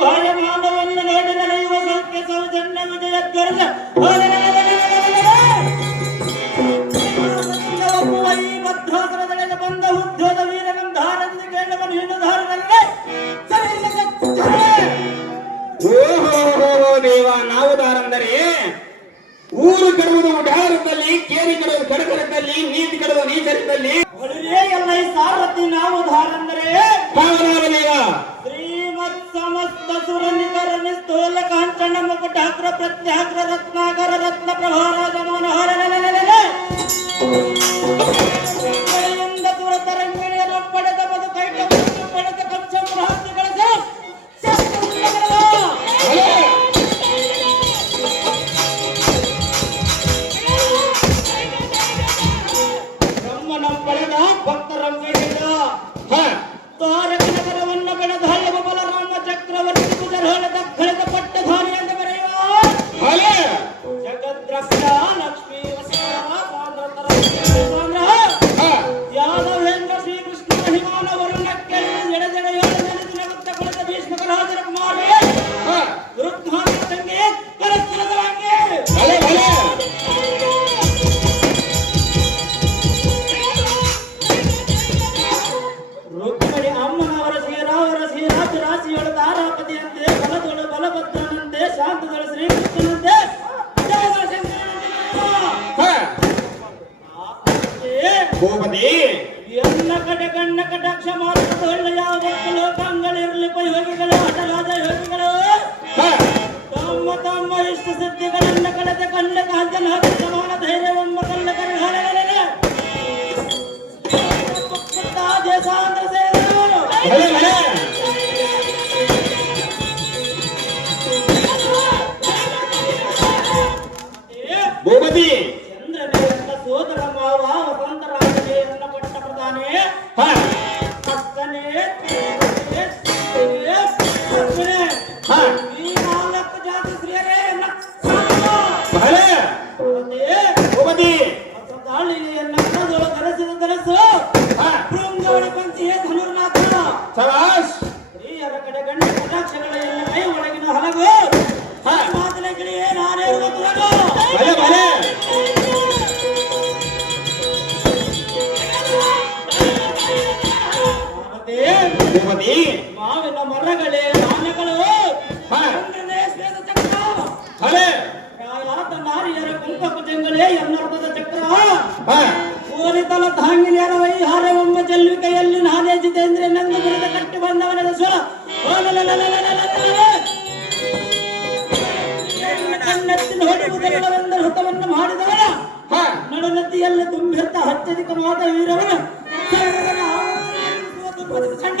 ಭಾಯಮಾನವನ್ನು ನೋಡಿ ನಡೆಯುವ ಸೌಖ್ಯ ಸೌಜನ್ಯ ವಿಜಯ ಗರ್ಜ ಒಪ್ಪುವ ಈ ಭದ್ರಾಸನದೊಳಗೆ ಬಂದ ಉದ್ಯೋಗ ವೀರನಂಧಾರೆಂದು ಕೇಳುವ ನೀನು ಓಹೋ ದೇವ, ನಾವು ದಾರಂದರೆ ಊರು ಕೆಡುವುದು ಉಡಾರದಲ್ಲಿ ಕೇರಿ ಕೆಡುವುದು ಕಡಕರದಲ್ಲಿ ನೀತಿ ಕಡುವ ನೀಚರದಲ್ಲಿ ಕಾಂಚನ ಮುಕುಟಾಗ್ರ ಪ್ರತ್ಯಾಗ್ರ ರತ್ನಾಗರ ರತ್ನ ಪ್ರಭಾರಾಜ ಮನೋಹರ ಕಡೆಯಿಂದ ಭೂಪತಿ ಎಲ್ಲ ಕಡೆ ಕಣ್ಣ ಕಟಾಕ್ಷ ಮಾಡುವುದು ಒಳ್ಳೆ ಯಾವ ಭಕ್ತ ಲೋಕಾಂಗಳಿರಲಿ ಯೋಗಿಗಳು. ಹಠರಾಜ ಯೋಗಿಗಳು ತಮ್ಮ ತಮ್ಮ ಇಷ್ಟ ಸಿದ್ಧಿಗಳನ್ನ ಕಳೆದ ಕಣ್ಣ ಕಾಂಚನ ಹಾಕಿ ಸಮಾನ ಧೈರ್ಯವನ್ನ ಕಲ್ಲ ಕರಗಳೇ ದೇಶಾಂತರ ಸೇರಿದವರು ಸವಾಸ್ ಸ್ತ್ರೀಯರ ಕಡೆ ಗಂಡ ಕಟಾಕ್ಷಗಳ ಎಲ್ಲ ಕೈ ಒಳಗಿನ ಹಲವು ಹ. ಮಾತಿನ ಗಿಳಿಯೇ ನಾನೇ ತುರಗು ಭಲೆ ಭಲೆ ಮತ್ತೆ ಭೂಪತಿ ಜಹಾಂಗೀರ್ಯರ ವೈಹಾರವೆಂಬ ಚೆಲ್ಲುವಿಕೆಯಲ್ಲಿ ನಾನೇ ಜಿತೇಂದ್ರನೆಂದು ಬಿಡದ ಕಟ್ಟಿ ಬಂದವನದ ಸ್ವರ. ಕಣ್ಣೆತ್ತಿನ ಹೊಡಿ ಮುದಲವೆಂದು ಹೃತವನ್ನು ಮಾಡಿದವನ ನಡುನದಿಯಲ್ಲಿ ತುಂಬಿರುತ್ತ ಅತ್ಯಧಿಕವಾದ ವೀರವನು ಕಂಡ